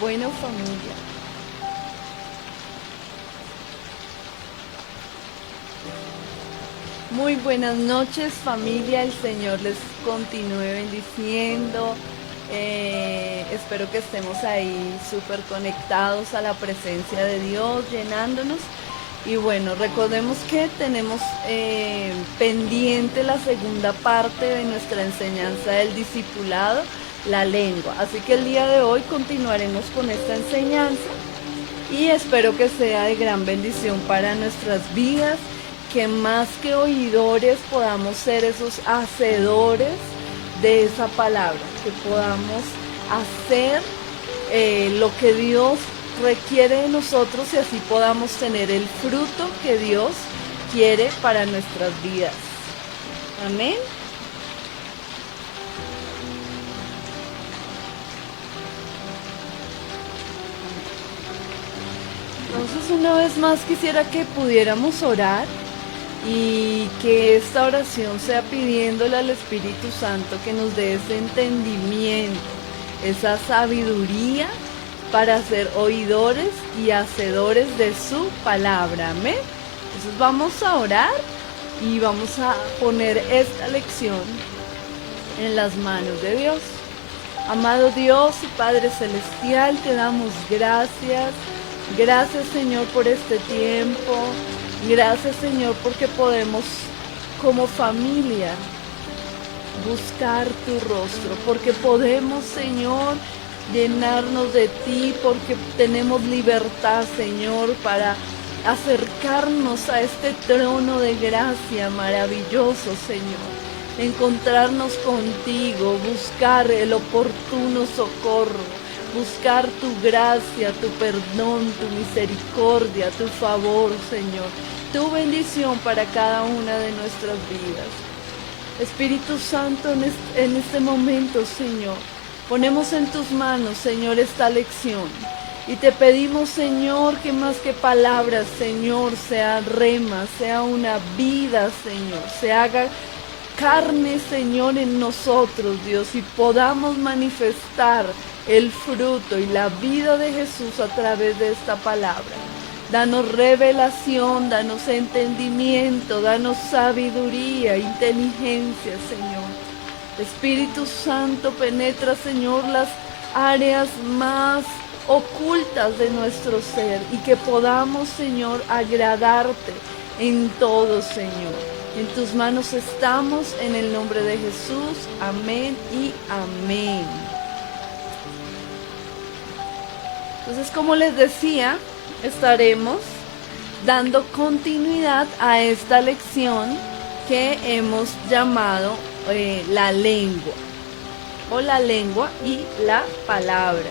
Bueno, familia, muy buenas noches, familia. El Señor les continúe bendiciendo. Espero que estemos ahí súper conectados a la presencia de Dios, llenándonos. Y bueno, recordemos que tenemos pendiente la segunda parte de nuestra enseñanza del discipulado, la lengua. Así que el día de hoy continuaremos con esta enseñanza y espero que sea de gran bendición para nuestras vidas, que más que oidores podamos ser esos hacedores de esa palabra, que podamos hacer lo que Dios requiere de nosotros y así podamos tener el fruto que Dios quiere para nuestras vidas. Amén. Entonces, una vez más quisiera que pudiéramos orar y que esta oración sea pidiéndole al Espíritu Santo que nos dé ese entendimiento, esa sabiduría para ser oidores y hacedores de su palabra. Amén. Entonces vamos a orar y vamos a poner esta lección en las manos de Dios. Amado Dios y Padre Celestial, te damos gracias. Gracias, Señor, por este tiempo. Gracias, Señor, porque podemos como familia buscar tu rostro, porque podemos, Señor, llenarnos de ti, porque tenemos libertad, Señor, para acercarnos a este trono de gracia maravilloso, Señor. Encontrarnos contigo, buscar el oportuno socorro, buscar tu gracia, tu perdón, tu misericordia, tu favor, Señor, tu bendición para cada una de nuestras vidas. Espíritu Santo, en este momento, Señor, ponemos en tus manos, Señor, esta lección. Y te pedimos, Señor, que más que palabras, Señor, sea rema, sea una vida, Señor, se haga carne, Señor, en nosotros, Dios, y podamos manifestar el fruto y la vida de Jesús a través de esta palabra. Danos revelación, danos entendimiento, danos sabiduría, inteligencia, Señor. Espíritu Santo, penetra, Señor, las áreas más ocultas de nuestro ser y que podamos, Señor, agradarte en todo, Señor. En tus manos estamos, en el nombre de Jesús. Amén y amén. Entonces, como les decía, estaremos dando continuidad a esta lección que hemos llamado la lengua, o la lengua y la palabra.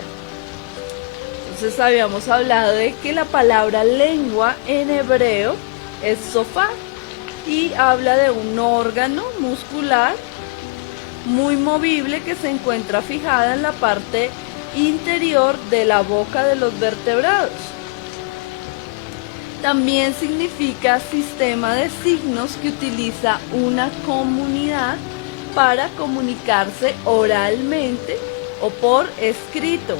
Entonces habíamos hablado de que la palabra lengua en hebreo es sofá y habla de un órgano muscular muy movible que se encuentra fijada en la parte interior de la boca de los vertebrados. También significa sistema de signos que utiliza una comunidad para comunicarse oralmente o por escrito.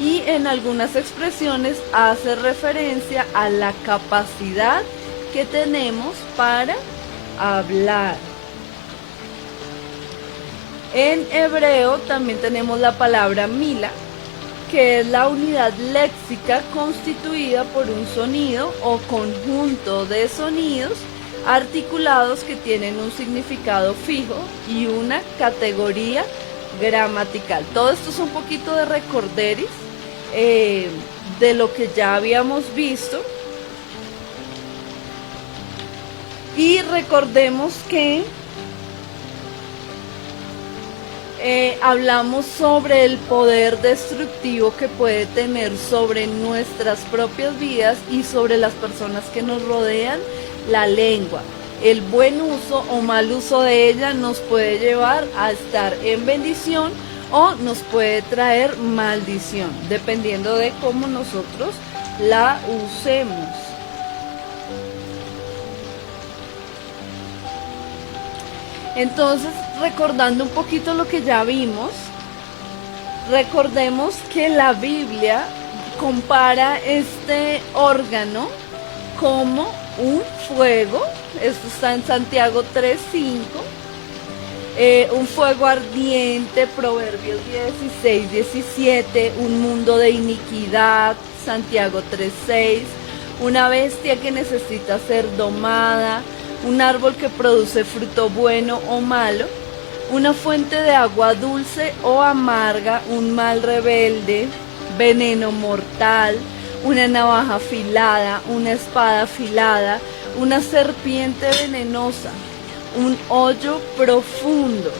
Y en algunas expresiones hace referencia a la capacidad que tenemos para hablar. En hebreo también tenemos la palabra mila, que es la unidad léxica constituida por un sonido o conjunto de sonidos articulados que tienen un significado fijo y una categoría gramatical. Todo esto es un poquito de recorderis de lo que ya habíamos visto. Y recordemos que hablamos sobre el poder destructivo que puede tener sobre nuestras propias vidas y sobre las personas que nos rodean la lengua. El buen uso o mal uso de ella nos puede llevar a estar en bendición o nos puede traer maldición, dependiendo de cómo nosotros la usemos. Entonces, recordando un poquito lo que ya vimos, Recordemos que la Biblia compara este órgano como un fuego, esto está en Santiago 3:5, un fuego ardiente, Proverbios 16:17, un mundo de iniquidad, Santiago 3:6, una bestia que necesita ser domada, un árbol que produce fruto bueno o malo, una fuente de agua dulce o amarga, un mal rebelde, veneno mortal, una navaja afilada, una espada afilada, una serpiente venenosa, un hoyo profundo.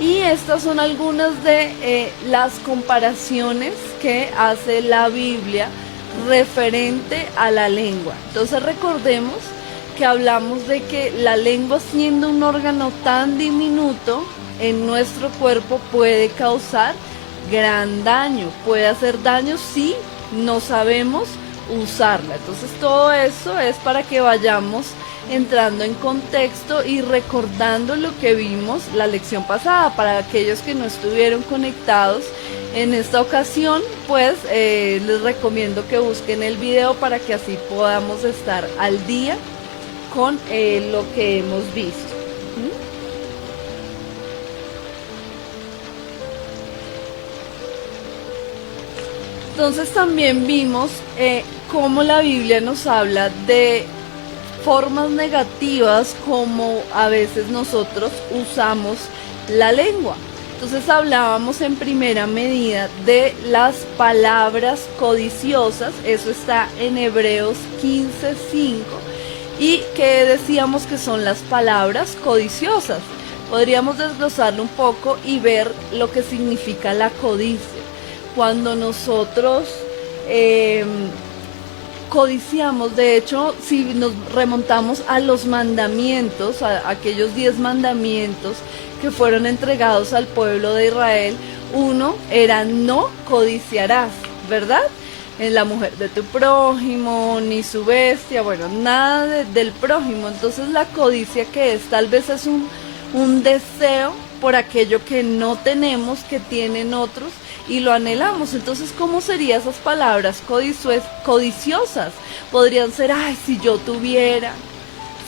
Y estas son algunas de las comparaciones que hace la Biblia referente a la lengua. Entonces recordemos que hablamos de que la lengua, siendo un órgano tan diminuto en nuestro cuerpo, puede causar gran daño, puede hacer daño si no sabemos usarla. Entonces todo eso es para que vayamos entrando en contexto y recordando lo que vimos la lección pasada. Para aquellos que no estuvieron conectados en esta ocasión, pues les recomiendo que busquen el video para que así podamos estar al día con lo que hemos visto. Entonces también vimos cómo la Biblia nos habla de formas negativas como a veces nosotros usamos la lengua. Entonces hablábamos en primera medida de las palabras codiciosas, eso está en Hebreos 15:5, y que decíamos que son las palabras codiciosas. Podríamos desglosarlo un poco y ver lo que significa la codicia. Cuando nosotros codiciamos, de hecho, si nos remontamos a los mandamientos, a aquellos 10 mandamientos que fueron entregados al pueblo de Israel, uno era no codiciarás, ¿verdad? En la mujer de tu prójimo, ni su bestia, bueno, nada del prójimo. Entonces la codicia, que es, tal vez es un deseo por aquello que no tenemos, que tienen otros, y lo anhelamos. Entonces, ¿cómo serían esas palabras codiciosas? Podrían ser, ay, si yo tuviera,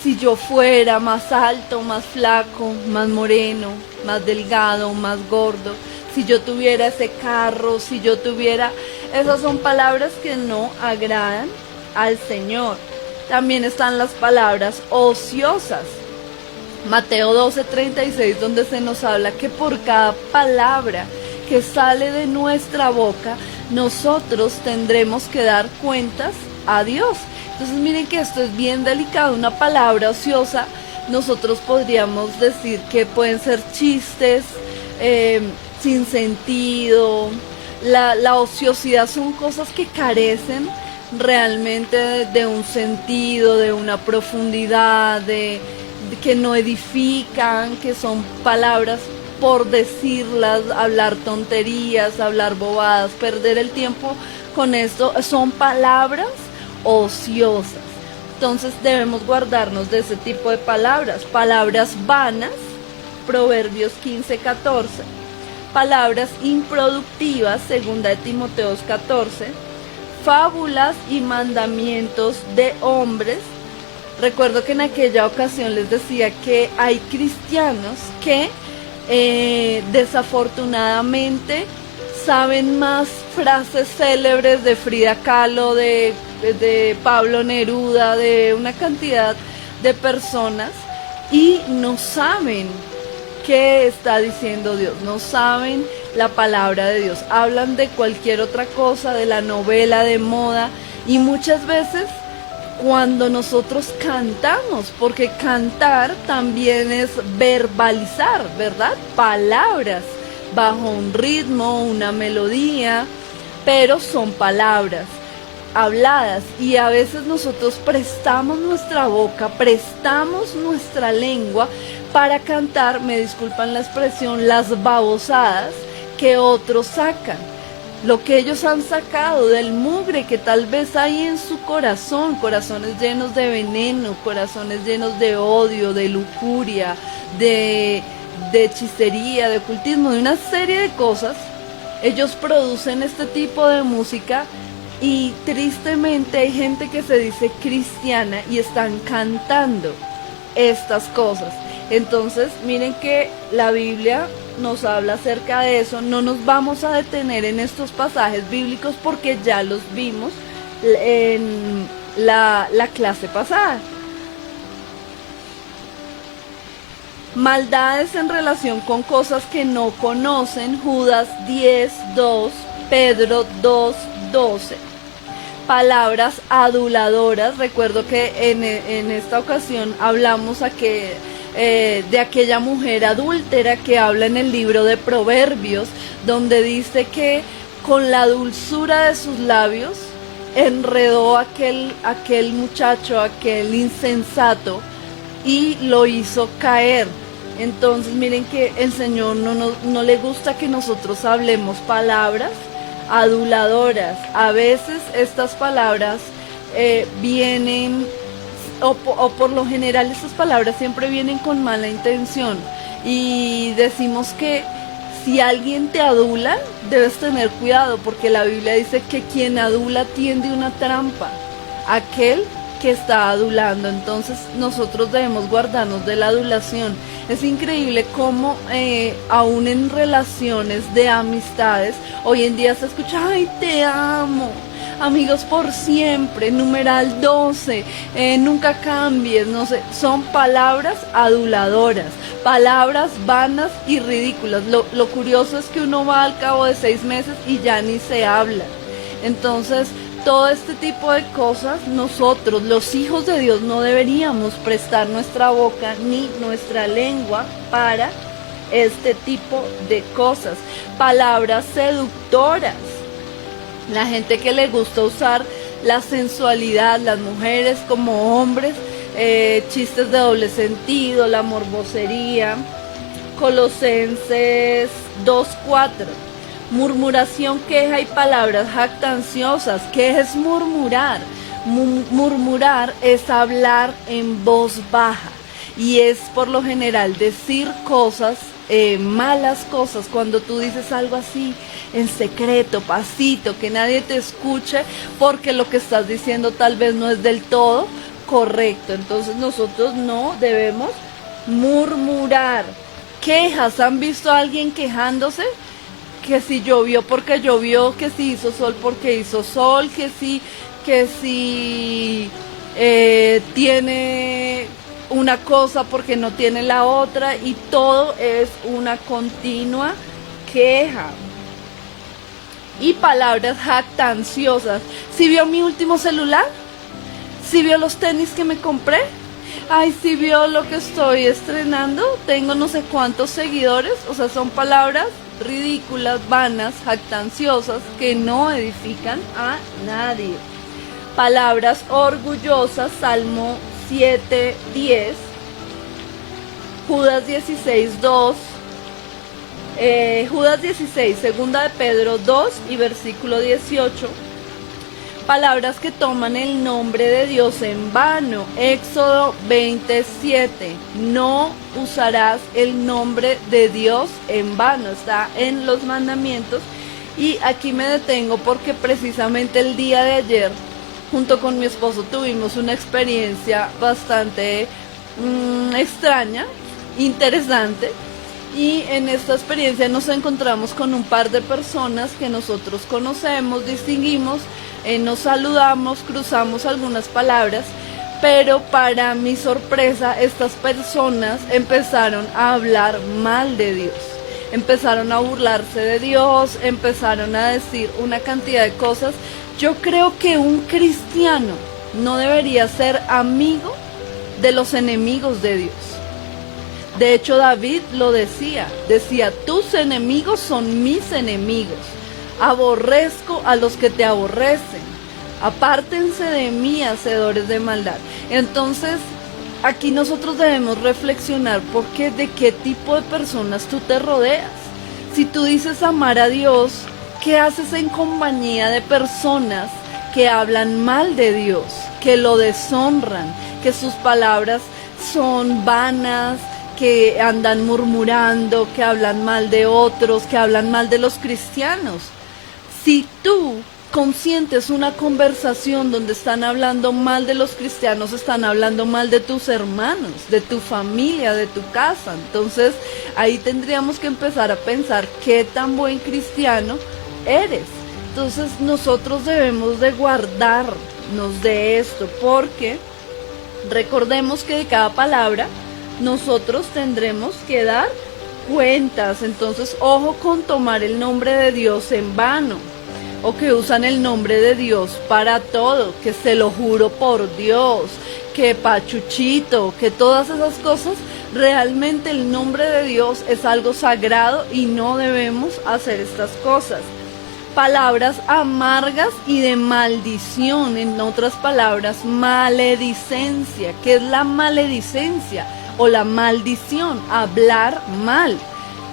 si yo fuera más alto, más flaco, más moreno, más delgado, más gordo, si yo tuviera ese carro, si yo tuviera... Esas son palabras que no agradan al Señor. También están las palabras ociosas. Mateo 12:36, donde se nos habla que por cada palabra que sale de nuestra boca, nosotros tendremos que dar cuentas a Dios. Entonces miren que esto es bien delicado. Una palabra ociosa, nosotros podríamos decir que pueden ser chistes sin sentido. La ociosidad son cosas que carecen realmente de un sentido, de una profundidad, que no edifican, que son palabras por decirlas, hablar tonterías, hablar bobadas, perder el tiempo con esto. Son palabras ociosas. Entonces debemos guardarnos de ese tipo de palabras. Palabras vanas, Proverbios 15:14. Palabras improductivas, 2 de Timoteo 14. Fábulas y mandamientos de hombres. Recuerdo que en aquella ocasión les decía que hay cristianos que desafortunadamente saben más frases célebres de Frida Kahlo, de Pablo Neruda, de una cantidad de personas, y no saben qué está diciendo Dios, no saben la palabra de Dios. Hablan de cualquier otra cosa, de la novela de moda, y muchas veces cuando nosotros cantamos, porque cantar también es verbalizar, ¿verdad? Palabras bajo un ritmo, una melodía, pero son palabras habladas, y a veces nosotros prestamos nuestra boca, prestamos nuestra lengua para cantar, me disculpan la expresión, las babosadas que otros sacan. Lo que ellos han sacado del mugre que tal vez hay en su corazón, corazones llenos de veneno, corazones llenos de odio, de lujuria, de de hechicería, de ocultismo, de una serie de cosas. Ellos producen este tipo de música y tristemente hay gente que se dice cristiana y están cantando estas cosas. Entonces, miren que la Biblia nos habla acerca de eso. No nos vamos a detener en estos pasajes bíblicos porque ya los vimos en la clase pasada. Maldades en relación con cosas que no conocen, Judas 10:2, Pedro 2:12. Palabras aduladoras, recuerdo que en esta ocasión hablamos de aquella mujer adúltera que habla en el libro de Proverbios, donde dice que con la dulzura de sus labios enredó a aquel muchacho, aquel insensato, y lo hizo caer. Entonces miren que el Señor no le gusta que nosotros hablemos palabras aduladoras. A veces estas palabras vienen, o por lo general estas palabras siempre vienen con mala intención, y decimos que si alguien te adula, debes tener cuidado, porque la Biblia dice que quien adula tiende una trampa, aquel que está adulando. Entonces nosotros debemos guardarnos de la adulación. Es increíble cómo aún en relaciones de amistades hoy en día se escucha: ay, te amo, amigos por siempre, numeral 12, nunca cambies, no sé. Son palabras aduladoras, palabras vanas y ridículas. Lo curioso es que uno va al cabo de 6 meses y ya ni se habla. Entonces, todo este tipo de cosas, nosotros, los hijos de Dios, no deberíamos prestar nuestra boca ni nuestra lengua para este tipo de cosas. Palabras seductoras. La gente que le gusta usar la sensualidad, las mujeres como hombres, chistes de doble sentido, la morbosería. Colosenses 2:4. Murmuración, queja y palabras jactanciosas. ¿Qué es murmurar? Murmurar es hablar en voz baja, y es por lo general decir cosas, malas cosas. Cuando tú dices algo así en secreto, pasito, que nadie te escuche, porque lo que estás diciendo tal vez no es del todo correcto. Entonces nosotros no debemos murmurar. Quejas, ¿han visto a alguien quejándose? Que si llovió porque llovió, que si hizo sol porque hizo sol, que si tiene una cosa porque no tiene la otra, y todo es una continua queja. Y palabras jactanciosas. ¿Sí vio mi último celular? ¿Sí vio los tenis que me compré? Ay, ¿sí vio lo que estoy estrenando? Tengo no sé cuántos seguidores. O sea, son palabras ridículas, vanas, jactanciosas, que no edifican a nadie. Palabras orgullosas, Salmo 7:10, Judas 16:2, Judas 16, segunda de Pedro 2 y versículo 18. Palabras que toman el nombre de Dios en vano, Éxodo 27, no usarás el nombre de Dios en vano, está en los mandamientos. Y aquí me detengo porque precisamente el día de ayer, junto con mi esposo, tuvimos una experiencia bastante extraña, interesante. Y en esta experiencia nos encontramos con un par de personas que nosotros conocemos, distinguimos, nos saludamos, cruzamos algunas palabras, pero para mi sorpresa estas personas empezaron a hablar mal de Dios, empezaron a burlarse de Dios, empezaron a decir una cantidad de cosas. Yo creo que un cristiano no debería ser amigo de los enemigos de Dios. De hecho, David lo decía, tus enemigos son mis enemigos, aborrezco a los que te aborrecen, apártense de mí, hacedores de maldad. Entonces, aquí nosotros debemos reflexionar porque de qué tipo de personas tú te rodeas. Si tú dices amar a Dios, ¿qué haces en compañía de personas que hablan mal de Dios, que lo deshonran, que sus palabras son vanas, que andan murmurando, que hablan mal de otros, que hablan mal de los cristianos. Si tú consientes una conversación donde están hablando mal de los cristianos, están hablando mal de tus hermanos, de tu familia, de tu casa. Entonces ahí tendríamos que empezar a pensar qué tan buen cristiano eres. Entonces nosotros debemos de guardarnos de esto, porque recordemos que de cada palabra nosotros tendremos que dar cuentas. Entonces ojo con tomar el nombre de Dios en vano, o que usan el nombre de Dios para todo, que se lo juro por Dios, que pachuchito, que todas esas cosas. Realmente el nombre de Dios es algo sagrado y no debemos hacer estas cosas. Palabras amargas y de maldición, en otras palabras, maledicencia. ¿Qué es la maledicencia o la maldición? Hablar mal.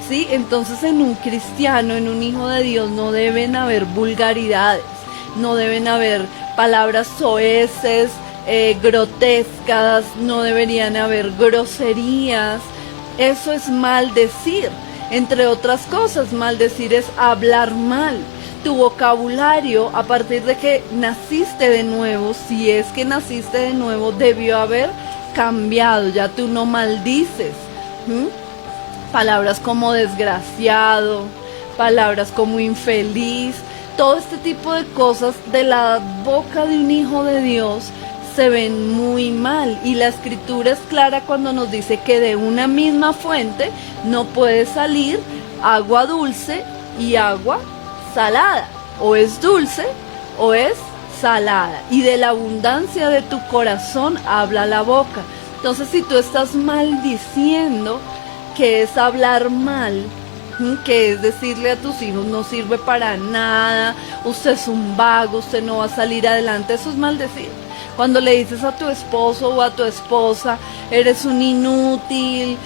¿Sí? Entonces en un cristiano, en un hijo de Dios, no deben haber vulgaridades, no deben haber palabras soeces, grotescas, no deberían haber groserías. Eso es maldecir. Entre otras cosas, maldecir es hablar mal. Tu vocabulario, a partir de que naciste de nuevo, si es que naciste de nuevo, debió haber cambiado. Ya tú no maldices. Palabras como desgraciado, palabras como infeliz, todo este tipo de cosas de la boca de un hijo de Dios se ven muy mal. Y la escritura es clara cuando nos dice que de una misma fuente no puede salir agua dulce y agua salada. O es dulce o es salada. Y de la abundancia de tu corazón habla la boca. Entonces si tú estás maldiciendo, que es hablar mal, que es decirle a tus hijos no sirve para nada, usted es un vago, usted no va a salir adelante, eso es maldecir. Cuando le dices a tu esposo o a tu esposa, eres un inútil,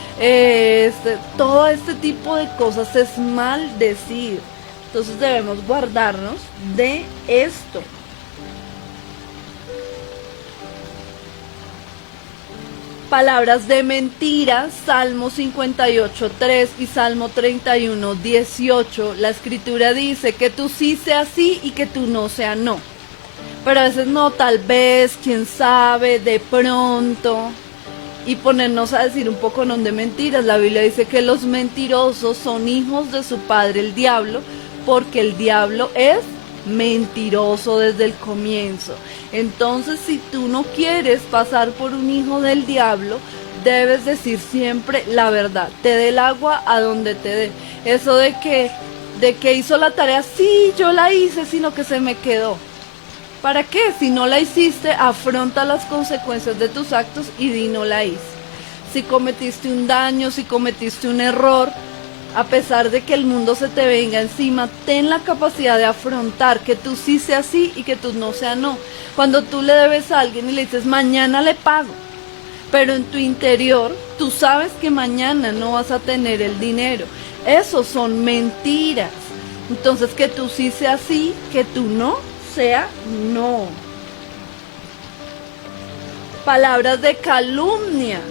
todo este tipo de cosas es maldecir. Entonces debemos guardarnos de esto. Palabras de mentira, Salmo 58:3 y Salmo 31:18. La escritura dice que tú sí sea sí y que tú no sea no. Pero a veces no, tal vez, quién sabe, de pronto. Y ponernos a decir un poco no de mentiras. La Biblia dice que los mentirosos son hijos de su padre el diablo, porque el diablo es mentiroso desde el comienzo. Entonces, si tú no quieres pasar por un hijo del diablo, debes decir siempre la verdad. Te dé el agua a donde te dé. Eso de que hizo la tarea, sí, yo la hice, sino que se me quedó. ¿Para qué? Si no la hiciste, afronta las consecuencias de tus actos y di no la hice. Si cometiste un daño, si cometiste un error, a pesar de que el mundo se te venga encima, ten la capacidad de afrontar que tú sí sea sí y que tú no sea no. Cuando tú le debes a alguien y le dices mañana le pago, pero en tu interior tú sabes que mañana no vas a tener el dinero. Esos son mentiras. Entonces que tú sí sea sí, que tú no sea no. Palabras de calumnia.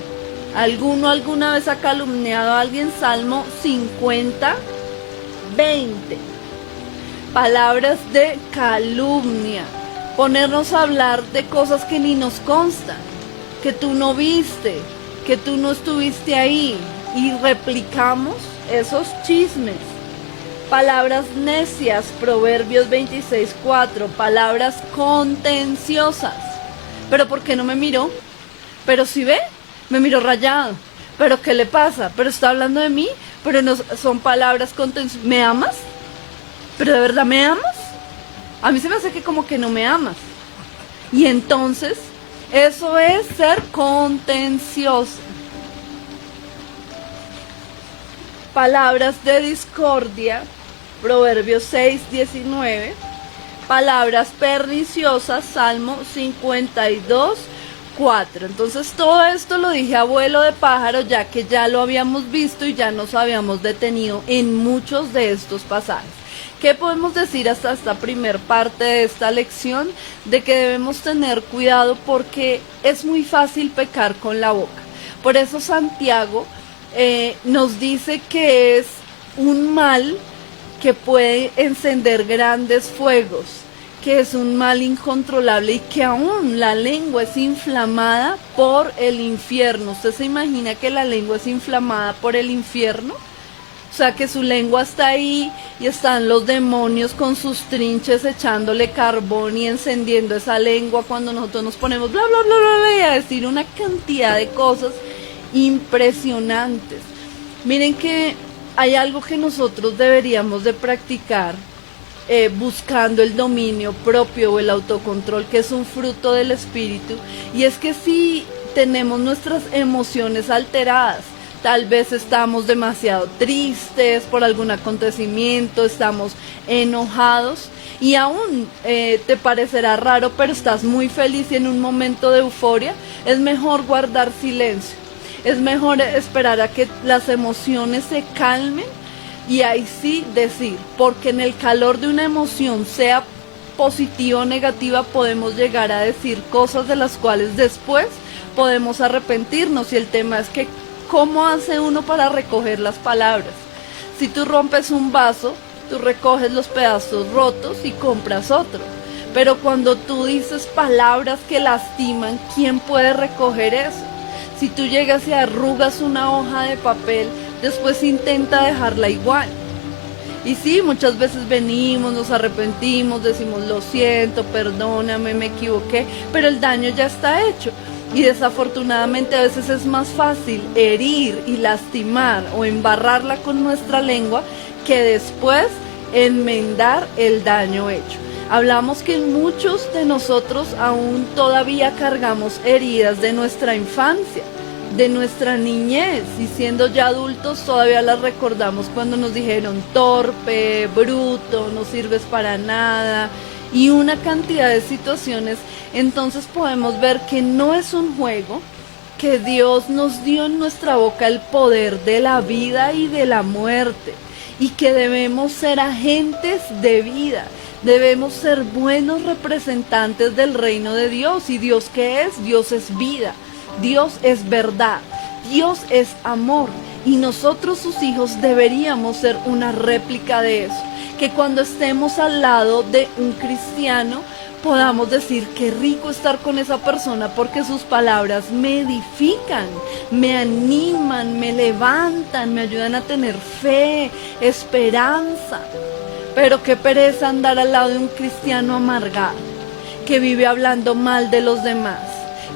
¿Alguno alguna vez ha calumniado a alguien? Salmo 50:20. Palabras de calumnia. Ponernos a hablar de cosas que ni nos constan, que tú no viste, que tú no estuviste ahí, y replicamos esos chismes. Palabras necias, Proverbios 26:4. Palabras contenciosas. ¿Pero por qué no me miró? ¿Pero si ve? Me miró rayado. ¿Pero qué le pasa? ¿Pero está hablando de mí? Pero no, son palabras contenciosas. ¿Me amas? ¿Pero de verdad me amas? A mí se me hace que como que no me amas. Y entonces, eso es ser contencioso. Palabras de discordia, Proverbios 6:19. Palabras perniciosas, Salmo 52:4. Entonces todo esto lo dije a vuelo de pájaro, ya que ya lo habíamos visto y ya nos habíamos detenido en muchos de estos pasajes. ¿Qué podemos decir hasta esta primer parte de esta lección? De que debemos tener cuidado porque es muy fácil pecar con la boca. Por eso Santiago nos dice que es un mal que puede encender grandes fuegos, que es un mal incontrolable y que aún la lengua es inflamada por el infierno. ¿Usted se imagina que la lengua es inflamada por el infierno? O sea, que su lengua está ahí y están los demonios con sus trinches echándole carbón y encendiendo esa lengua cuando nosotros nos ponemos bla, bla, bla, bla, bla, y a decir una cantidad de cosas impresionantes. Miren que hay algo que nosotros deberíamos de practicar buscando el dominio propio o el autocontrol, que es un fruto del espíritu, y es que si tenemos nuestras emociones alteradas, tal vez estamos demasiado tristes por algún acontecimiento, estamos enojados y aún te parecerá raro, pero estás muy feliz y en un momento de euforia, es mejor guardar silencio, es mejor esperar a que las emociones se calmen y ahí sí decir, porque en el calor de una emoción, sea positiva o negativa, podemos llegar a decir cosas de las cuales después podemos arrepentirnos, y el tema es que ¿cómo hace uno para recoger las palabras? Si tú rompes un vaso, tú recoges los pedazos rotos y compras otro. Pero cuando tú dices palabras que lastiman, ¿quién puede recoger eso? Si tú llegas y arrugas una hoja de papel, después intenta dejarla igual. Y sí, muchas veces venimos, nos arrepentimos, decimos lo siento, perdóname, me equivoqué, pero el daño ya está hecho. Y desafortunadamente a veces es más fácil herir y lastimar o embarrarla con nuestra lengua que después enmendar el daño hecho. Hablamos que muchos de nosotros aún todavía cargamos heridas de nuestra infancia, de nuestra niñez, y siendo ya adultos todavía las recordamos cuando nos dijeron torpe, bruto, no sirves para nada, y una cantidad de situaciones. Entonces podemos ver que no es un juego, que Dios nos dio en nuestra boca el poder de la vida y de la muerte, y que debemos ser agentes de vida, debemos ser buenos representantes del reino de Dios. ¿Y Dios qué es? Dios es vida, Dios es verdad, Dios es amor, y nosotros sus hijos deberíamos ser una réplica de eso, que cuando estemos al lado de un cristiano podamos decir qué rico estar con esa persona porque sus palabras me edifican, me animan, me levantan, me ayudan a tener fe, esperanza. Pero qué pereza andar al lado de un cristiano amargado, que vive hablando mal de los demás,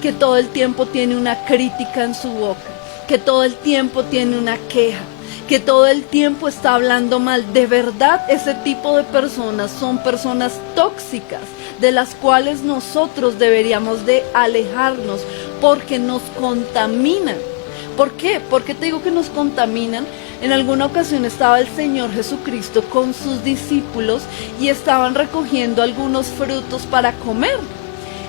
que todo el tiempo tiene una crítica en su boca, que todo el tiempo tiene una queja, que todo el tiempo está hablando mal. De verdad, ese tipo de personas son personas tóxicas, de las cuales nosotros deberíamos de alejarnos, porque nos contaminan. ¿Por qué? ¿Por qué te digo que nos contaminan? En alguna ocasión estaba el Señor Jesucristo con sus discípulos y estaban recogiendo algunos frutos para comer.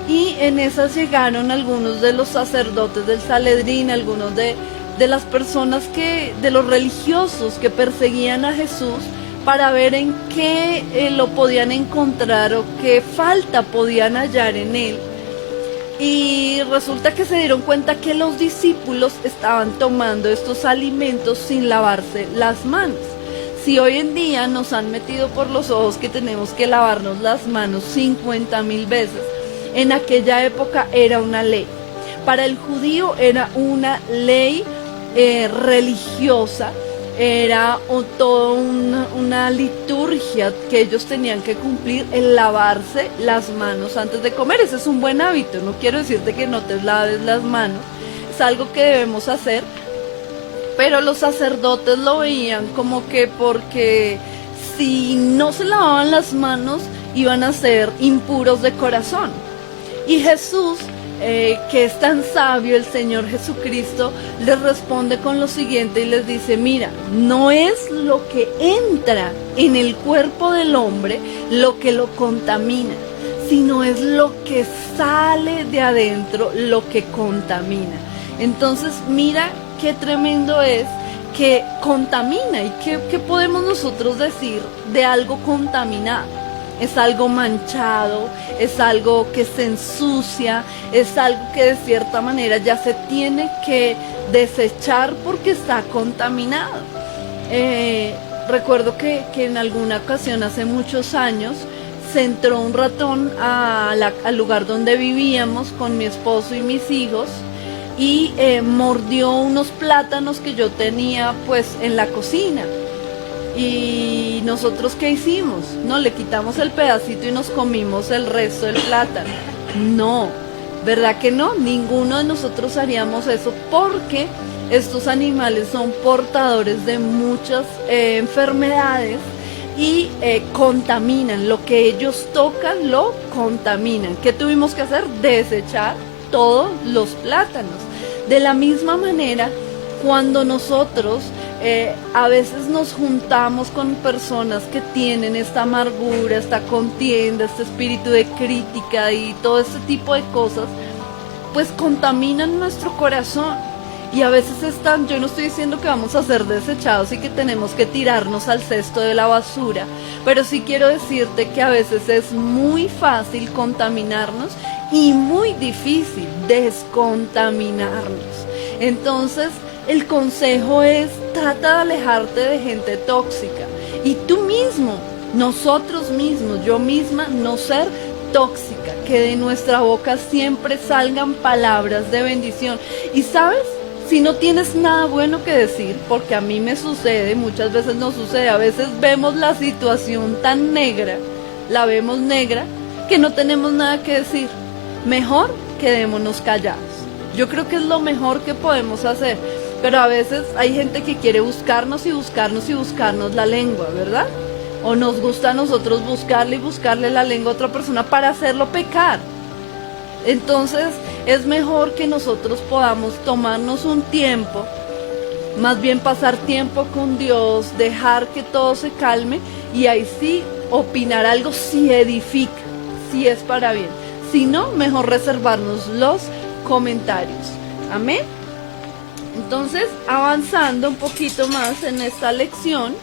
Y en esas llegaron algunos de los sacerdotes del Sanedrín, algunos de las personas de los religiosos que perseguían a Jesús, para ver en qué lo podían encontrar o qué falta podían hallar en él. Y resulta que se dieron cuenta que los discípulos estaban tomando estos alimentos sin lavarse las manos. Si hoy en día nos han metido por los ojos que tenemos que lavarnos las manos 50,000 veces, en aquella época era una ley. Para el judío era una ley religiosa, era toda una liturgia que ellos tenían que cumplir, el lavarse las manos antes de comer. Ese es un buen hábito, no quiero decirte que no te laves las manos, es algo que debemos hacer, pero los sacerdotes lo veían como que porque si no se lavaban las manos iban a ser impuros de corazón. Y Jesús, que es tan sabio, el Señor Jesucristo, les responde con lo siguiente y les dice: mira, no es lo que entra en el cuerpo del hombre lo que lo contamina, sino es lo que sale de adentro lo que contamina. Entonces mira qué tremendo es que contamina. ¿Y qué podemos nosotros decir de algo contaminado? es algo manchado, es algo que se ensucia, es algo que de cierta manera ya se tiene que desechar porque está contaminado. Recuerdo que en alguna ocasión hace muchos años se entró un ratón al lugar donde vivíamos con mi esposo y mis hijos y mordió unos plátanos que yo tenía pues en la cocina. Y nosotros, ¿qué hicimos? No, le quitamos el pedacito y nos comimos el resto del plátano. No, ¿verdad que no? Ninguno de nosotros haríamos eso porque estos animales son portadores de muchas enfermedades y contaminan. Lo que ellos tocan lo contaminan. ¿Qué tuvimos que hacer? Desechar todos los plátanos. De la misma manera, cuando nosotros a veces nos juntamos con personas que tienen esta amargura, esta contienda, este espíritu de crítica y todo este tipo de cosas, pues contaminan nuestro corazón. Y a veces están, yo no estoy diciendo que vamos a ser desechados y que tenemos que tirarnos al cesto de la basura, pero sí quiero decirte que a veces es muy fácil contaminarnos y muy difícil descontaminarnos. Entonces, el consejo es, trata de alejarte de gente tóxica. Y tú mismo, nosotros mismos, yo misma, no ser tóxica. Que de nuestra boca siempre salgan palabras de bendición. Y ¿sabes? Si no tienes nada bueno que decir, porque a mí me sucede, muchas veces nos sucede, a veces vemos la situación tan negra, la vemos negra, que no tenemos nada que decir. Mejor quedémonos callados. Yo creo que es lo mejor que podemos hacer. Pero a veces hay gente que quiere buscarnos y buscarnos y buscarnos la lengua, ¿verdad? O nos gusta a nosotros buscarle y buscarle la lengua a otra persona para hacerlo pecar. Entonces es mejor que nosotros podamos tomarnos un tiempo, más bien pasar tiempo con Dios, dejar que todo se calme y ahí sí opinar algo si edifica, si es para bien. Si no, mejor reservarnos los comentarios. Amén. Entonces, avanzando un poquito más en esta lección,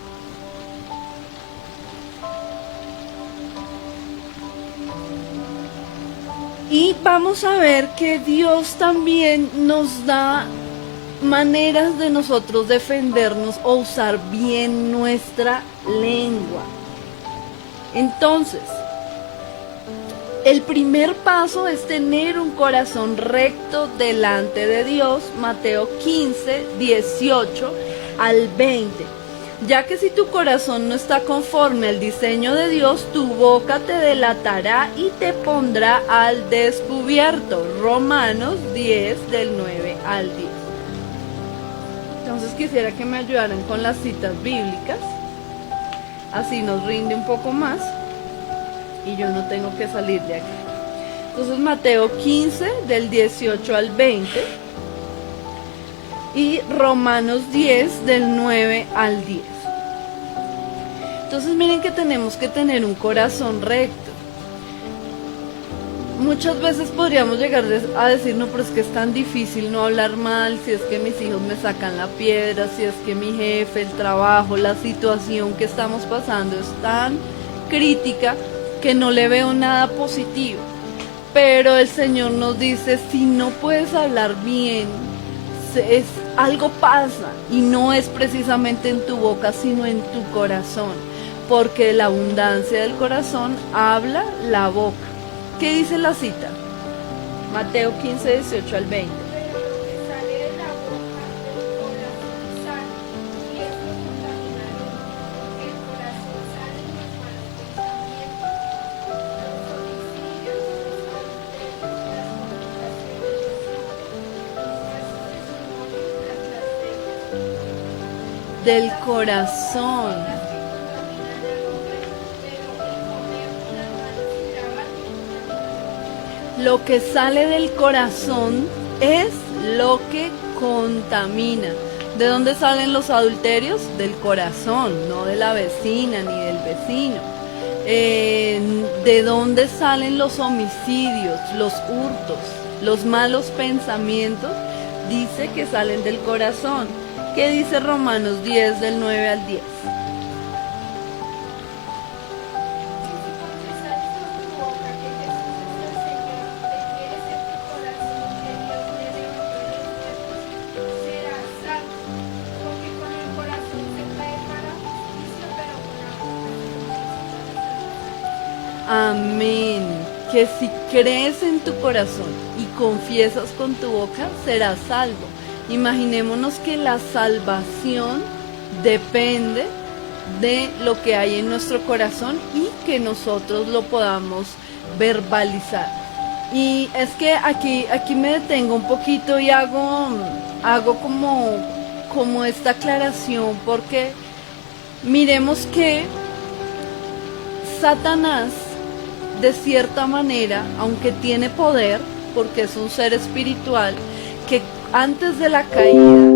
y vamos a ver que Dios también nos da maneras de nosotros defendernos o usar bien nuestra lengua. Entonces, el primer paso es tener un corazón recto delante de Dios, Mateo 15, 18 al 20. Ya que si tu corazón no está conforme al diseño de Dios, tu boca te delatará y te pondrá al descubierto. Romanos 10, del 9 al 10. Entonces quisiera que me ayudaran con las citas bíblicas. Así nos rinde un poco más. Y yo no tengo que salir de aquí. Entonces Mateo 15 del 18 al 20 y Romanos 10 del 9 al 10. Entonces miren que tenemos que tener un corazón recto. Muchas veces podríamos llegar a decir, no, pero es que es tan difícil no hablar mal, si es que mis hijos me sacan la piedra, si es que mi jefe, el trabajo, la situación que estamos pasando es tan crítica que no le veo nada positivo. Pero el Señor nos dice, si no puedes hablar bien, algo pasa y no es precisamente en tu boca, sino en tu corazón, porque de la abundancia del corazón habla la boca. ¿Qué dice la cita? Mateo 15, 18 al 20. Del corazón. Lo que sale del corazón es lo que contamina. ¿De dónde salen los adulterios? Del corazón, no de la vecina ni del vecino. ¿De dónde salen los homicidios, los hurtos, los malos pensamientos? Dice que salen del corazón. ¿Qué dice Romanos 10 del 9 al 10? Amén. Que si crees en tu corazón y confiesas con tu boca, serás salvo. Imaginémonos que la salvación depende de lo que hay en nuestro corazón y que nosotros lo podamos verbalizar. Y es que aquí me detengo un poquito y hago como esta aclaración, porque miremos que Satanás, de cierta manera, aunque tiene poder, porque es un ser espiritual, que antes de la caída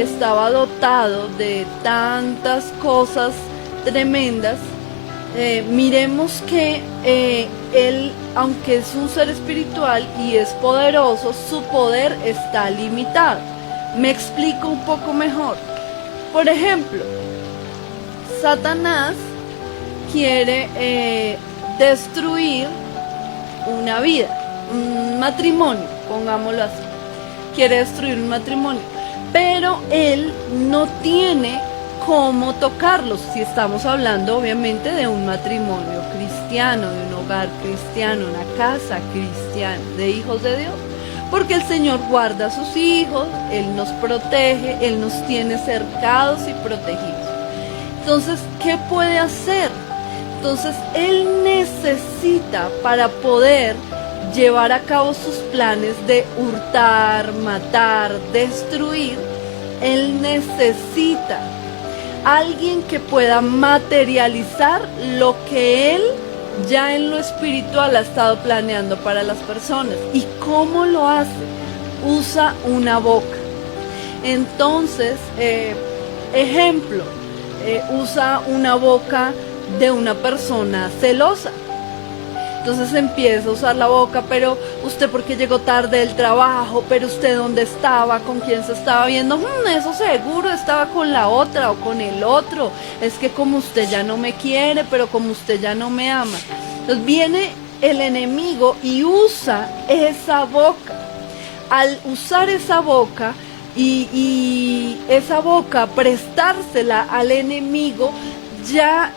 estaba dotado de tantas cosas tremendas, miremos que él, aunque es un ser espiritual y es poderoso, su poder está limitado. Me explico un poco mejor. Por ejemplo, Satanás quiere destruir una vida, un matrimonio, pongámoslo así. Quiere destruir un matrimonio, pero él no tiene cómo tocarlos, si estamos hablando obviamente de un matrimonio cristiano, de un hogar cristiano, una casa cristiana, de hijos de Dios, porque el Señor guarda a sus hijos, Él nos protege, Él nos tiene cercados y protegidos. Entonces, ¿qué puede hacer? Entonces, Él necesita, para poder llevar a cabo sus planes de hurtar, matar, destruir, Él necesita alguien que pueda materializar lo que Él ya en lo espiritual ha estado planeando para las personas. ¿Y cómo lo hace? Usa una boca. Entonces, ejemplo, usa una boca de una persona celosa. Entonces empieza a usar la boca, pero usted porque llegó tarde del trabajo, pero usted dónde estaba, con quién se estaba viendo, eso seguro estaba con la otra o con el otro, es que como usted ya no me quiere, pero como usted ya no me ama. Entonces viene el enemigo y usa esa boca. Al usar esa boca y esa boca prestársela al enemigo, ya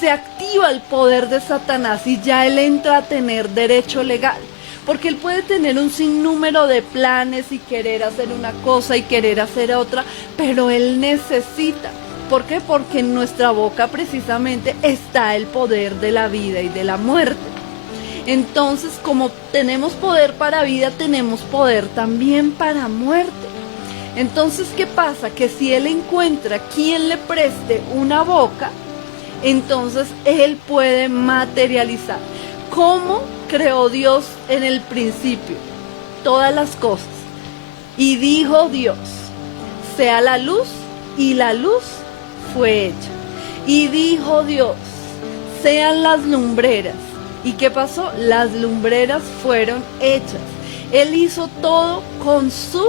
se activa el poder de Satanás y ya él entra a tener derecho legal, porque él puede tener un sinnúmero de planes y querer hacer una cosa y querer hacer otra, pero él necesita. ¿Por qué? Porque en nuestra boca precisamente está el poder de la vida y de la muerte. Entonces, como tenemos poder para vida, tenemos poder también para muerte. Entonces, ¿qué pasa? Que si él encuentra quien le preste una boca, entonces él puede materializar. ¿Cómo creó Dios en el principio todas las cosas? Y dijo Dios, sea la luz, y la luz fue hecha. Y dijo Dios, sean las lumbreras. ¿Y qué pasó? Las lumbreras fueron hechas. Él hizo todo con su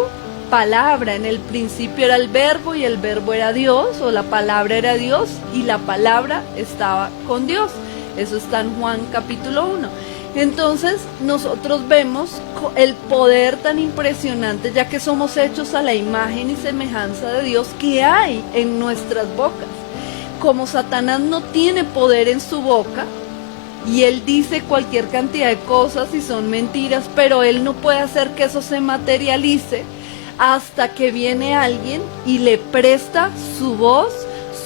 palabra. En el principio era el verbo y el verbo era Dios, o la palabra era Dios y la palabra estaba con Dios. Eso está en Juan capítulo 1. Entonces nosotros vemos el poder tan impresionante, ya que somos hechos a la imagen y semejanza de Dios, que hay en nuestras bocas. Como Satanás no tiene poder en su boca y él dice cualquier cantidad de cosas y son mentiras, pero él no puede hacer que eso se materialice hasta que viene alguien y le presta su voz,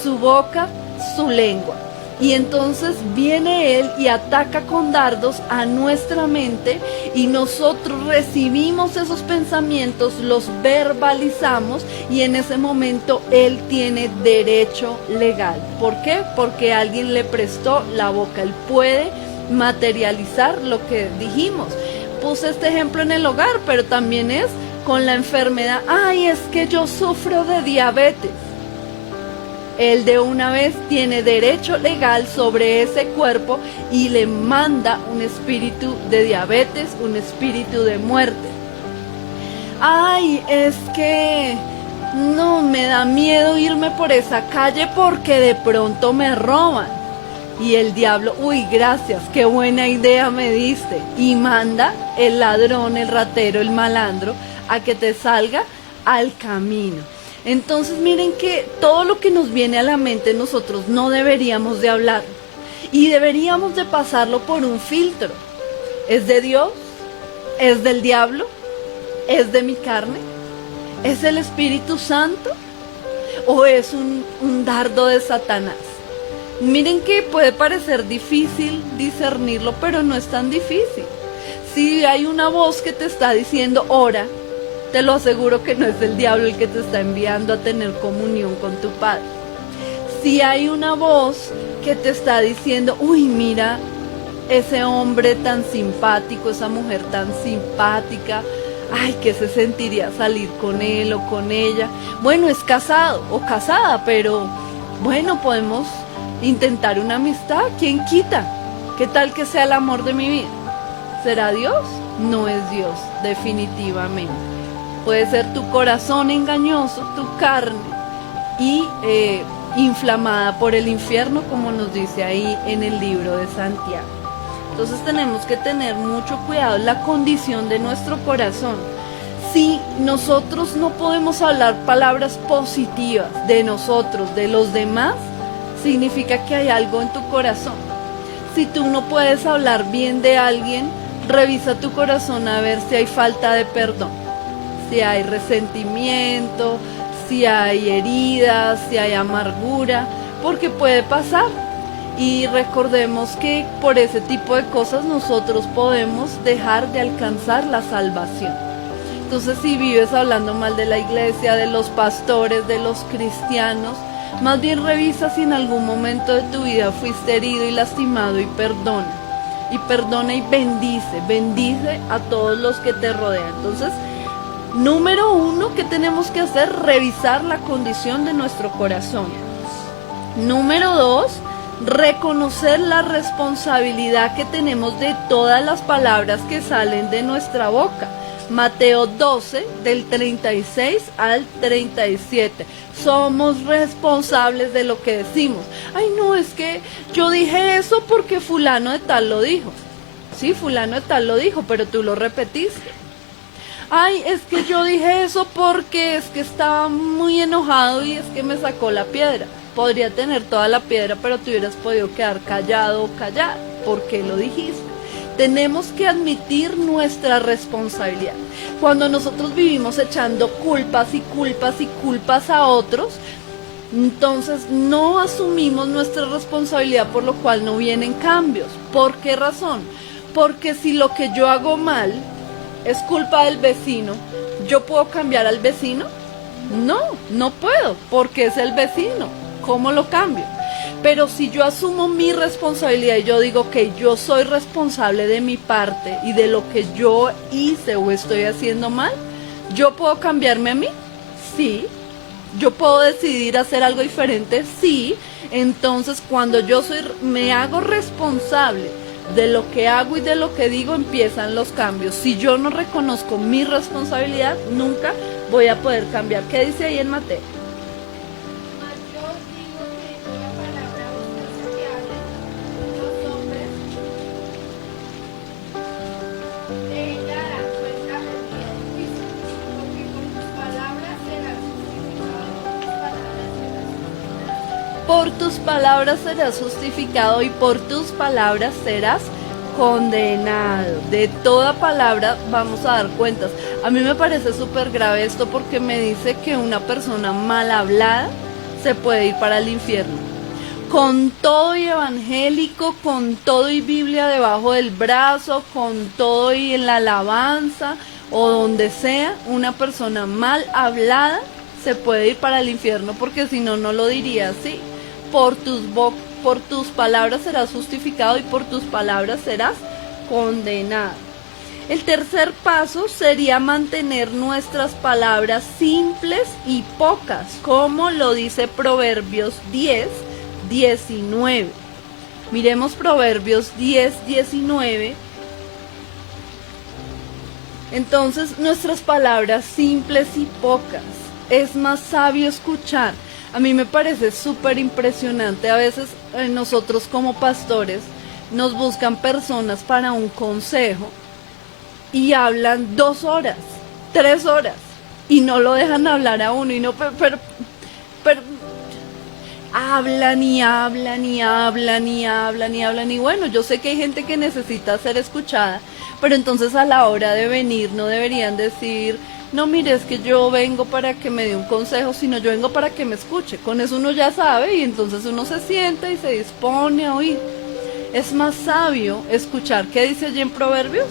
su boca, su lengua. Y entonces viene él y ataca con dardos a nuestra mente y nosotros recibimos esos pensamientos, los verbalizamos y en ese momento él tiene derecho legal. ¿Por qué? Porque alguien le prestó la boca. Él puede materializar lo que dijimos. Puse este ejemplo en el hogar, pero también es con la enfermedad. Ay, es que yo sufro de diabetes. Él de una vez tiene derecho legal sobre ese cuerpo y le manda un espíritu de diabetes, un espíritu de muerte. Ay, es que no, me da miedo irme por esa calle porque de pronto me roban. Y el diablo, uy, gracias, qué buena idea me diste. Y manda el ladrón, el ratero, el malandro a que te salga al camino. Entonces miren que todo lo que nos viene a la mente nosotros no deberíamos de hablar. Y deberíamos de pasarlo por un filtro. ¿Es de Dios? ¿Es del diablo? ¿Es de mi carne? ¿Es el Espíritu Santo? ¿O es un dardo de Satanás? Miren que puede parecer difícil discernirlo, pero no es tan difícil. Si hay una voz que te está diciendo ora, te lo aseguro que no es el diablo el que te está enviando a tener comunión con tu Padre. Si hay una voz que te está diciendo, uy, mira ese hombre tan simpático, esa mujer tan simpática, ay, ¿qué se sentiría salir con él o con ella? Bueno, es casado o casada, pero bueno, podemos intentar una amistad, ¿quién quita? ¿Qué tal que sea el amor de mi vida? ¿Será Dios? No es Dios, definitivamente. Puede ser tu corazón engañoso, tu carne y inflamada por el infierno, como nos dice ahí en el libro de Santiago. Entonces tenemos que tener mucho cuidado en la condición de nuestro corazón. Si nosotros no podemos hablar palabras positivas de nosotros, de los demás, significa que hay algo en tu corazón. Si tú no puedes hablar bien de alguien, revisa tu corazón a ver si hay falta de perdón, si hay resentimiento, si hay heridas, si hay amargura, porque puede pasar. Y recordemos que por ese tipo de cosas nosotros podemos dejar de alcanzar la salvación. Entonces, si vives hablando mal de la iglesia, de los pastores, de los cristianos, más bien revisa si en algún momento de tu vida fuiste herido y lastimado y perdona. Y perdona y bendice a todos los que te rodean. Entonces, número 1, ¿qué tenemos que hacer? Revisar la condición de nuestro corazón. Número 2, reconocer la responsabilidad que tenemos de todas las palabras que salen de nuestra boca. Mateo 12, del 36 al 37. Somos responsables de lo que decimos. Ay, no, es que yo dije eso porque fulano de tal lo dijo. Sí, fulano de tal lo dijo, pero tú lo repetiste. Ay, es que yo dije eso porque es que estaba muy enojado y es que me sacó la piedra. Podría tener toda la piedra, pero te hubieras podido quedar callado o callada. ¿Por qué lo dijiste? Tenemos que admitir nuestra responsabilidad. Cuando nosotros vivimos echando culpas y culpas y culpas a otros, entonces no asumimos nuestra responsabilidad, por lo cual no vienen cambios. ¿Por qué razón? Porque si lo que yo hago mal es culpa del vecino, ¿yo puedo cambiar al vecino? No, no puedo, porque es el vecino. ¿Cómo lo cambio? Pero si yo asumo mi responsabilidad y yo digo que yo soy responsable de mi parte y de lo que yo hice o estoy haciendo mal, ¿yo puedo cambiarme a mí? Sí. ¿Yo puedo decidir hacer algo diferente? Sí. Entonces, cuando yo me hago responsable de lo que hago y de lo que digo, empiezan los cambios. Si yo no reconozco mi responsabilidad, nunca voy a poder cambiar. ¿Qué dice ahí en Mateo? Por tus palabras serás justificado y por tus palabras serás condenado. De toda palabra vamos a dar cuentas. A mí me parece súper grave esto porque me dice que una persona mal hablada se puede ir para el infierno. Con todo y evangélico, con todo y Biblia debajo del brazo, con todo y en la alabanza o donde sea, una persona mal hablada se puede ir para el infierno, porque si no, no lo diría así. Por tus palabras serás justificado y por tus palabras serás condenado. El tercer paso sería mantener nuestras palabras simples y pocas, como lo dice Proverbios 10, 19. Miremos Proverbios 10, 19. Entonces, nuestras palabras simples y pocas. Es más sabio escuchar. A mí me parece súper impresionante. A veces nosotros como pastores nos buscan personas para un consejo y hablan 2 horas, 3 horas y no lo dejan hablar a uno. Y no, pero hablan y hablan y hablan y hablan y hablan. Y bueno, yo sé que hay gente que necesita ser escuchada, pero entonces a la hora de venir no deberían decir, no, mire, es que yo vengo para que me dé un consejo, sino yo vengo para que me escuche. Con eso uno ya sabe y entonces uno se sienta y se dispone a oír. Es más sabio escuchar. ¿Qué dice allí en Proverbios?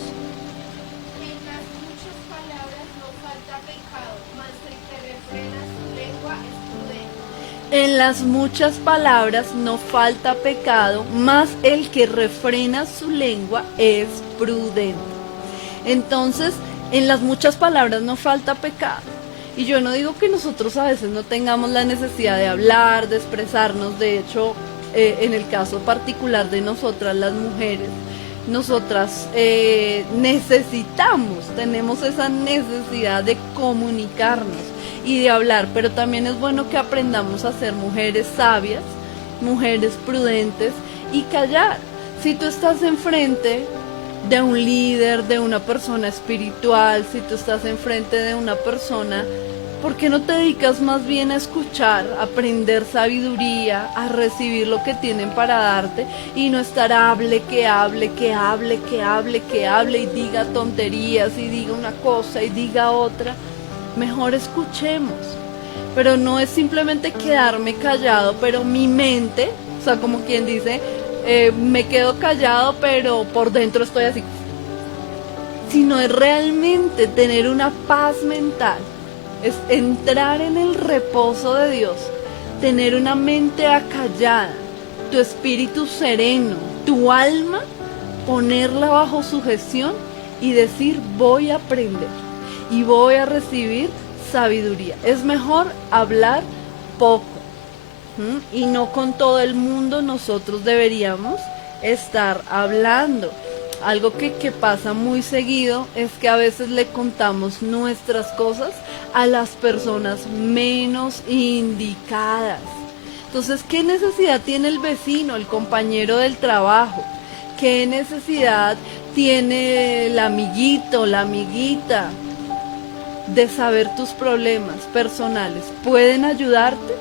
En las muchas palabras no falta pecado, mas el que refrena su lengua es prudente. En las muchas palabras no falta pecado, mas el que refrena su lengua es prudente. Entonces, en las muchas palabras no falta pecado. Y yo no digo que nosotros a veces no tengamos la necesidad de hablar, de expresarnos. De hecho, en el caso particular de nosotras las mujeres, nosotras necesitamos, tenemos esa necesidad de comunicarnos y de hablar, pero también es bueno que aprendamos a ser mujeres sabias, mujeres prudentes y callar. Si tú estás enfrente de un líder, de una persona espiritual, si tú estás enfrente de una persona, ¿por qué no te dedicas más bien a escuchar, a aprender sabiduría, a recibir lo que tienen para darte y no estar hable, que hable, que hable, que hable, que hable y diga tonterías y diga una cosa y diga otra? Mejor escuchemos, pero no es simplemente quedarme callado, pero mi mente, o sea, como quien dice, me quedo callado, pero por dentro estoy así, sino es realmente tener una paz mental, es entrar en el reposo de Dios, tener una mente acallada, tu espíritu sereno, tu alma, ponerla bajo sujeción y decir, voy a aprender y voy a recibir sabiduría. Es mejor hablar poco. Y no con todo el mundo nosotros deberíamos estar hablando. Algo que pasa muy seguido es que a veces le contamos nuestras cosas a las personas menos indicadas. Entonces, ¿qué necesidad tiene el vecino, el compañero del trabajo? ¿Qué necesidad tiene el amiguito, la amiguita de saber tus problemas personales? ¿Pueden ayudarte?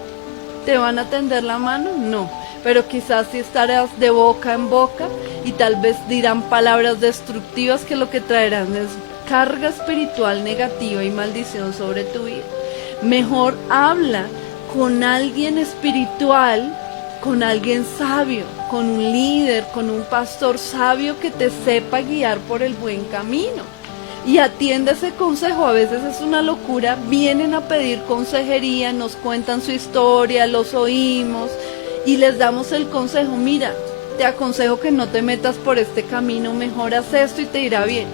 ¿Te van a tender la mano? No, pero quizás sí estarás de boca en boca y tal vez dirán palabras destructivas que lo que traerán es carga espiritual negativa y maldición sobre tu vida. Mejor habla con alguien espiritual, con alguien sabio, con un líder, con un pastor sabio que te sepa guiar por el buen camino. Y atiende ese consejo. A veces es una locura, vienen a pedir consejería, nos cuentan su historia, los oímos y les damos el consejo, mira, te aconsejo que no te metas por este camino, mejor haz esto y te irá bien.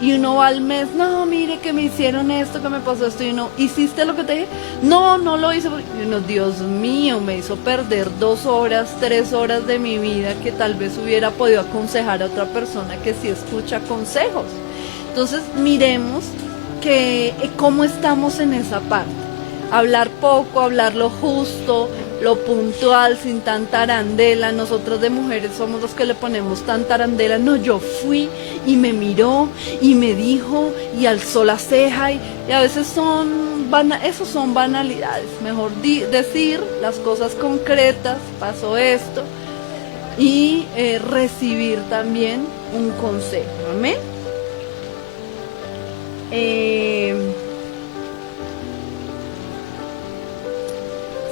Y uno va al mes, no, mire que me hicieron esto, que me pasó esto, y uno, ¿hiciste lo que te dije? No, no lo hice. Y uno, Dios mío, me hizo perder 2 horas, 3 horas de mi vida que tal vez hubiera podido aconsejar a otra persona que sí escucha consejos. Entonces miremos que cómo estamos en esa parte. Hablar poco, hablar lo justo, lo puntual, sin tanta arandela. Nosotros de mujeres somos los que le ponemos tanta arandela. No, yo fui y me miró y me dijo y alzó la ceja y a veces esos son banalidades. Mejor decir las cosas concretas, pasó esto, y recibir también un consejo. Amén.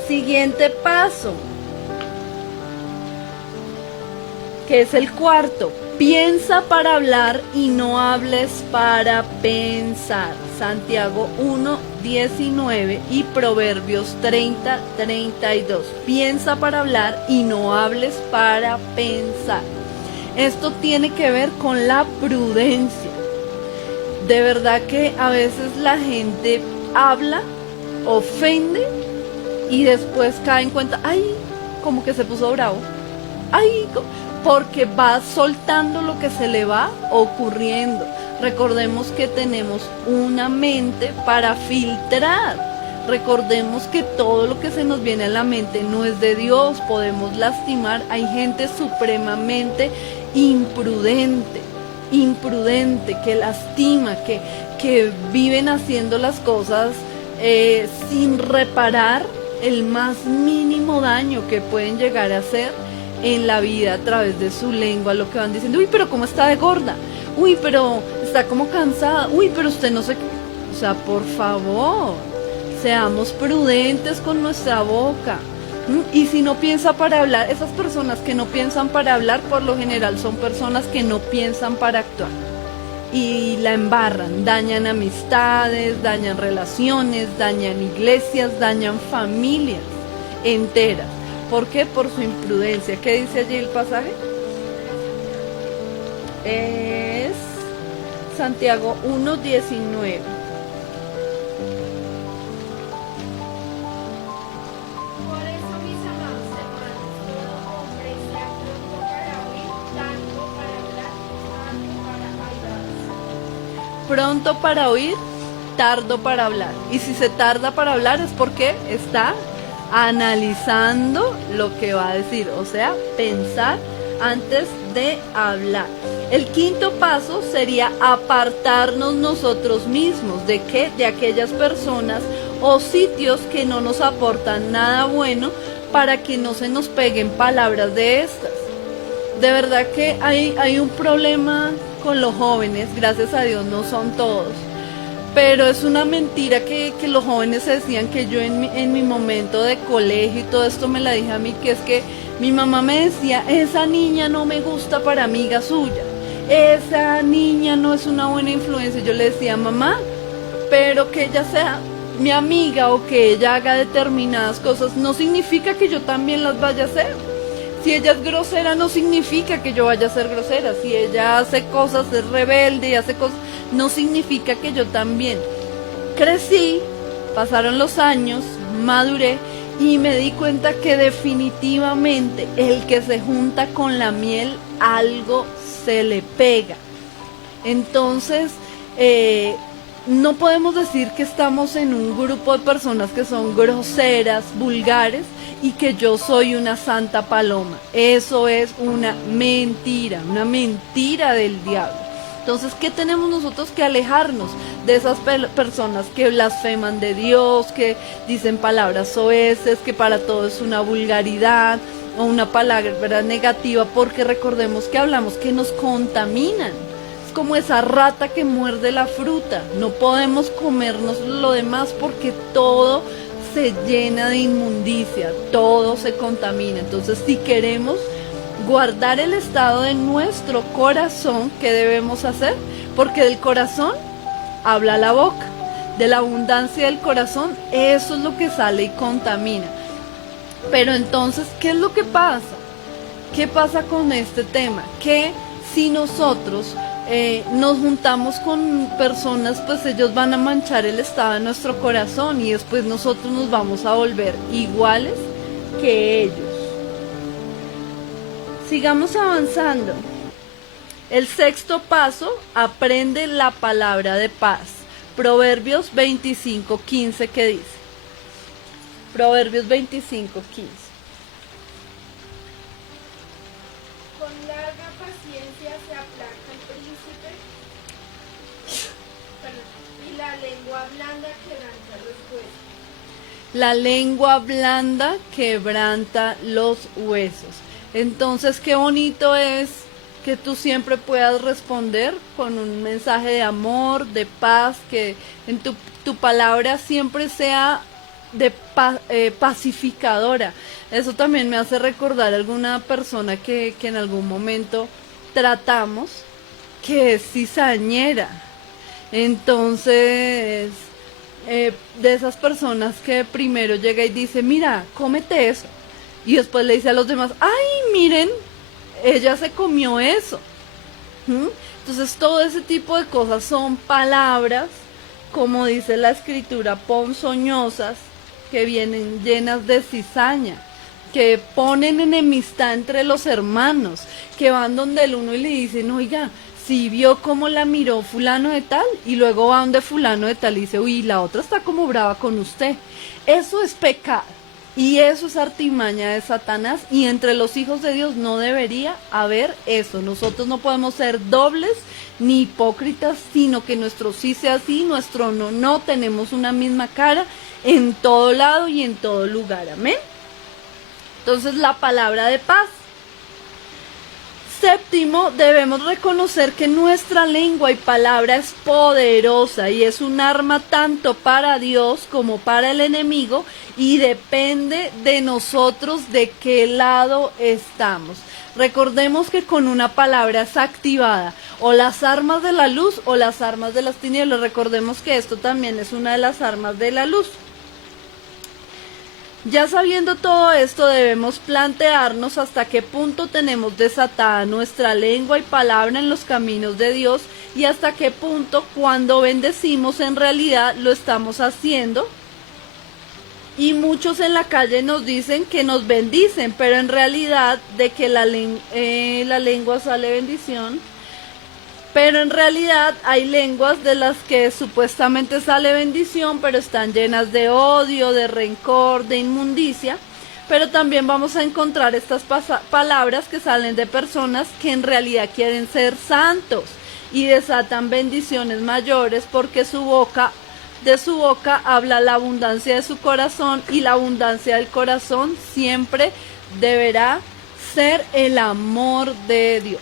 Siguiente paso, que es el cuarto. Piensa para hablar y no hables para pensar. Santiago 1:19 y Proverbios 30:32. Piensa para hablar y no hables para pensar. Esto tiene que ver con la prudencia. De verdad que a veces la gente habla, ofende y después cae en cuenta, ay, como que se puso bravo, ay, porque va soltando lo que se le va ocurriendo. Recordemos que tenemos una mente para filtrar. Recordemos que todo lo que se nos viene a la mente no es de Dios, podemos lastimar. Hay gente supremamente imprudente, que lastima, que viven haciendo las cosas sin reparar el más mínimo daño que pueden llegar a hacer en la vida a través de su lengua, lo que van diciendo, uy, pero cómo está de gorda, uy, pero está como cansada, uy, pero usted no sé qué. O sea, por favor, seamos prudentes con nuestra boca. Y si no piensa para hablar, esas personas que no piensan para hablar, por lo general son personas que no piensan para actuar. Y la embarran, dañan amistades, dañan relaciones, dañan iglesias, dañan familias enteras. ¿Por qué? Por su imprudencia. ¿Qué dice allí el pasaje? Es Santiago 1:19. Por eso, mis amados hermanos, todo hombre sea pronto para oír, tardo para hablar, tardo para airarse. Pronto para oír, tardo para hablar. Y si se tarda para hablar es porque está analizando lo que va a decir, o sea, pensar antes de hablar. El quinto paso sería apartarnos nosotros mismos. ¿De qué? De aquellas personas o sitios que no nos aportan nada bueno, para que no se nos peguen palabras de estas. De verdad que hay un problema con los jóvenes, gracias a Dios no son todos, pero es una mentira que los jóvenes se decían, que yo en mi momento de colegio y todo esto me la dije a mí, que es que mi mamá me decía, esa niña no me gusta para amiga suya, esa niña no es una buena influencia. Yo le decía, mamá, pero que ella sea mi amiga o que ella haga determinadas cosas no significa que yo también las vaya a hacer. Si ella es grosera no significa que yo vaya a ser grosera. Si ella hace cosas, es rebelde y hace cosas, no significa que yo también. Crecí, pasaron los años, maduré y me di cuenta que definitivamente el que se junta con la miel, algo se le pega. Entonces, no podemos decir que estamos en un grupo de personas que son groseras, vulgares, y que yo soy una santa paloma. Eso es una mentira del diablo. Entonces, ¿qué tenemos nosotros que alejarnos de esas personas que blasfeman de Dios, que dicen palabras soeces, que para todo es una vulgaridad o una palabra negativa? Porque recordemos que hablamos que nos contaminan. Es como esa rata que muerde la fruta. No podemos comernos lo demás porque todo se llena de inmundicia, todo se contamina. Entonces, si queremos guardar el estado de nuestro corazón, ¿qué debemos hacer? Porque del corazón habla la boca, de la abundancia del corazón, eso es lo que sale y contamina. Pero entonces, ¿qué es lo que pasa? ¿Qué pasa con este tema? Que si nosotros nos juntamos con personas, pues ellos van a manchar el estado de nuestro corazón y después nosotros nos vamos a volver iguales que ellos. Sigamos avanzando. El sexto paso, aprende la palabra de paz. Proverbios 25:15, ¿qué dice? Proverbios 25:15. Con larga paciencia se aplaca el príncipe, y la lengua blanda quebranta los huesos. La lengua blanda quebranta los huesos. Entonces, qué bonito es que tú siempre puedas responder con un mensaje de amor, de paz, que en tu palabra siempre sea de pacificadora. Eso también me hace recordar a alguna persona que en algún momento tratamos, que es cizañera. Entonces, de esas personas que primero llega y dice, mira, cómete eso, y después le dice a los demás, ay, miren, ella se comió eso. Entonces, todo ese tipo de cosas son palabras, como dice la escritura, ponzoñosas, que vienen llenas de cizaña, que ponen enemistad entre los hermanos, que van donde el uno y le dicen, oiga, si vio cómo la miró fulano de tal, y luego va donde fulano de tal y dice, uy, la otra está como brava con usted. Eso es pecado. Y eso es artimaña de Satanás, y entre los hijos de Dios no debería haber eso. Nosotros no podemos ser dobles ni hipócritas, sino que nuestro sí sea sí, nuestro no no, tenemos una misma cara en todo lado y en todo lugar. Amén. Entonces, la palabra de paz. Séptimo, debemos reconocer que nuestra lengua y palabra es poderosa y es un arma tanto para Dios como para el enemigo, y depende de nosotros de qué lado estamos. Recordemos que con una palabra es activada o las armas de la luz o las armas de las tinieblas. Recordemos que esto también es una de las armas de la luz. Ya sabiendo todo esto, debemos plantearnos hasta qué punto tenemos desatada nuestra lengua y palabra en los caminos de Dios, y hasta qué punto, cuando bendecimos, en realidad lo estamos haciendo. Y muchos en la calle nos dicen que nos bendicen, pero en realidad de que la lengua sale bendición. Pero en realidad hay lenguas de las que supuestamente sale bendición, pero están llenas de odio, de rencor, de inmundicia. Pero también vamos a encontrar estas palabras que salen de personas que en realidad quieren ser santos y desatan bendiciones mayores, porque de su boca habla la abundancia de su corazón, y la abundancia del corazón siempre deberá ser el amor de Dios.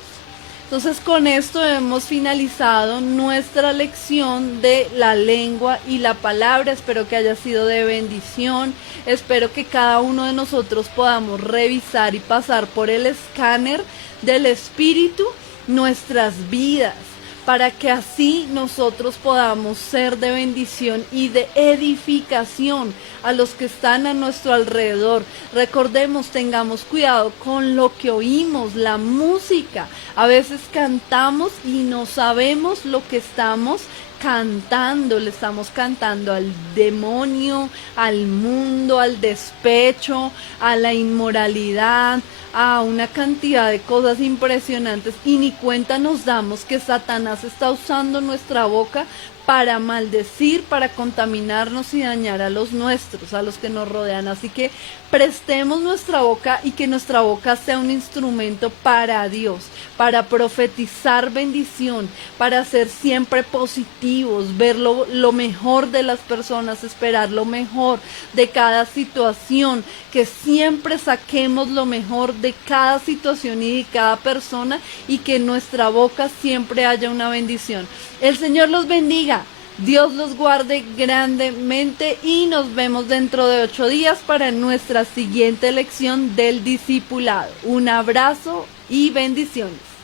Entonces, con esto hemos finalizado nuestra lección de la lengua y la palabra. Espero que haya sido de bendición. Espero que cada uno de nosotros podamos revisar y pasar por el escáner del Espíritu nuestras vidas, para que así nosotros podamos ser de bendición y de edificación a los que están a nuestro alrededor. Recordemos, tengamos cuidado con lo que oímos, la música. A veces cantamos y no sabemos lo que estamos cantando. Le estamos cantando al demonio, al mundo, al despecho, a la inmoralidad, a una cantidad de cosas impresionantes, y ni cuenta nos damos que Satanás está usando nuestra boca para maldecir, para contaminarnos y dañar a los nuestros, a los que nos rodean. Así que prestemos nuestra boca, y que nuestra boca sea un instrumento para Dios, para profetizar bendición, para ser siempre positivos, ver lo mejor de las personas, esperar lo mejor de cada situación, que siempre saquemos lo mejor de cada situación y de cada persona, y que en nuestra boca siempre haya una bendición. El Señor los bendiga. Dios los guarde grandemente, y nos vemos dentro de 8 días para nuestra siguiente lección del discipulado. Un abrazo y bendiciones.